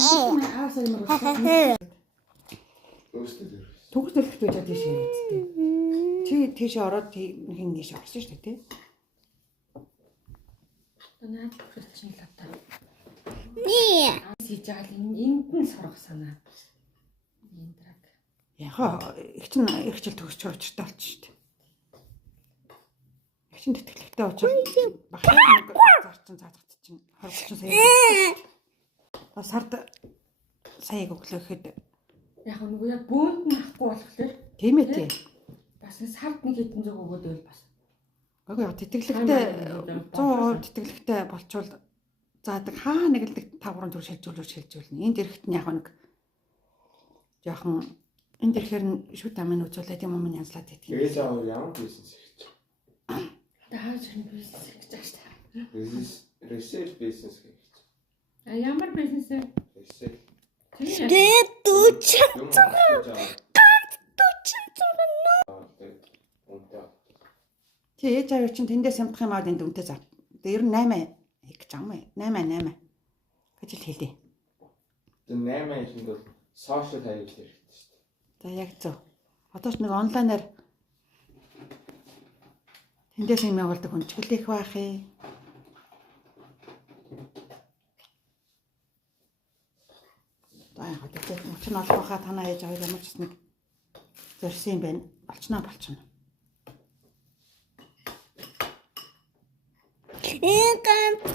хаасаа юм уу? Төгс төлөхтэй байж тийш яриадтэй. Чи тийш ороод хин ийш орсон шүү дээ тий. Наад хүрчин л одоо. Хийж байгаа л энд нь сурах санаа. Эндраг. Яхаа их чил төгсч очиртай болчих шүү дээ. Их чин тэтгэлэгтэй очир. Багшаа зарчин цаацгад чинь 20 30 сая. Сард саяг өглөөхэд Яг нөгөө яг бөөнд нь ахгүй болохоор тийм ээ тий. бас сард нэг хэдэн зүг өгөөд байл бас. Гагөө тэтгэлэгтэй 100% тэтгэлэгтэй болчвол заадаг хаа нэг л 5 төгрөг шилжүүлнэ. Энд ирэхэд нь яг нэг жоохон энд ирэхээр нь шүт амын үзүүлээд юм юм янзлаад идэх. Ээж аав ямар бизнес хийж байгаа? Дааж юм бизнес хийж байгаа шүү дээ. Бизнес, resale бизнес хийж байгаа. А ямар бизнес вэ? Resale. Тэгээд 40 Чи ээж аав чинь тэндээс юмдах юм аа энд үнтэй зав. Тэр 8 их гэж ам 8 гэж л хэлээ. Тэр 8 ихэнд бол social хаяг хэрэгтэй шүү дээ. За яг зөв. Одоо ч нэг онлайнаар тэндээс юм явуулдаг хүн ч их байх ээ. За яг тэгэхээр мөч нь олох хаа танаа ээж аваад ямар ч нэг зорьсон юм байна. Болчихно. ганц